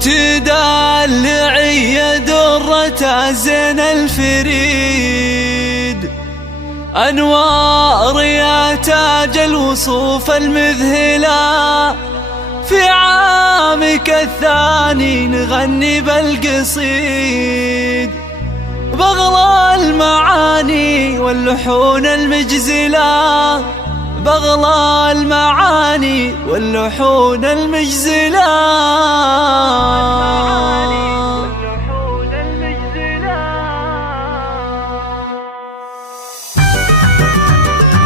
تدلعي يا درة زين الفريد، أنوار يا تاج الوصوف المذهلة، في عامك الثاني نغني بالقصيد، بغلى المعاني واللحون المجزلة، بغلى المعاني واللحون المجزلة.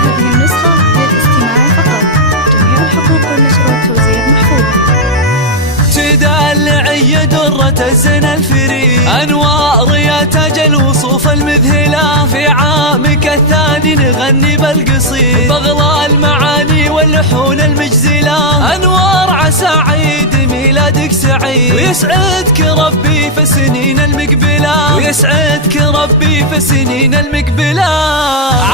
هذه النسخة للاستماع فقط، جميع الحقوق والنشر والتوزيع محفوظة. تدلعي يا درة الزين الفريد، أنوار يا تاج الوصوف المذهلة، في عامك الثاني نغني بالقصيد، بغلى المعاني واللحون المجزلة، أنوار عسى عيد ميلادك سعيد، ويسعدك ربي في السنين المقبلة، ويسعدك ربي في السنين المقبلة.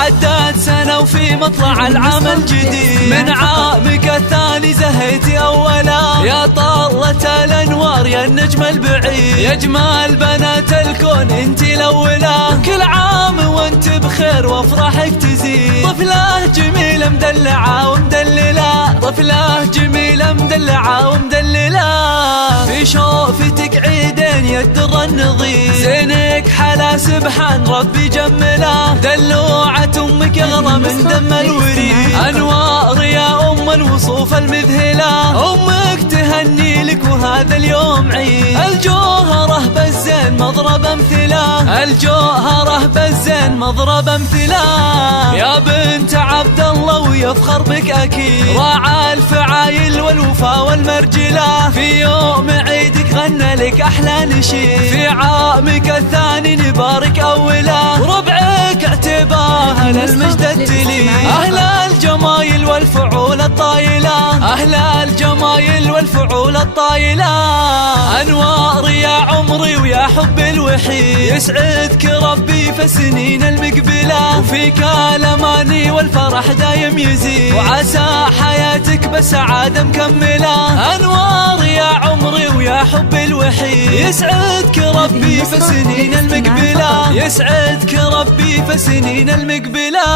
عدت سنة وفي مطلع العام الجديد، من عامك الثاني زهيتي أولا، يا طلة الأنوار يا النجم البعيد، يا جمال بنات الكون انتي الأولى، كل عام وانت بخير وافراحك تزيد، طفلة جميلة مدلعة ومدللة، طفلة جميلة مدلعة ومدللة، في شوفتك عيدين يا الدر النظير، زينك حلا سبحان ربي جمله، دلوعة أمك أغلى من دم الوريد، أنوار يا أم الوصوف المذهلة، أمك تهني لك وهذا اليوم عيد، الجوهرة بالزين مضرب امثله، الجوهرة بالزين مضرب امثله، يا بنت عبد الله ويفخر بك أكيد، راعى الفعايل والوفا والمرجلة، في يوم عيدك غنى لك أحلى نشيد، في عامك الثاني نبارك أوله، وربعك اعتباه أهل المجد التلي، أهل الجمايل والفعول الطايلة، أهل الجمايل والفعول الطايلة، أنوار يا عمري ويا حب الوحيد، يسعدك ربي في السنين المقبلة، وفيك الأماني والفرح دايم يزيد، وعسى حياتك بسعادة مكملة، أنوار يا عمري ويا حب الوحيد، يسعدك ربي في السنين المقبلة، يسعدك ربي في السنين المقبلة.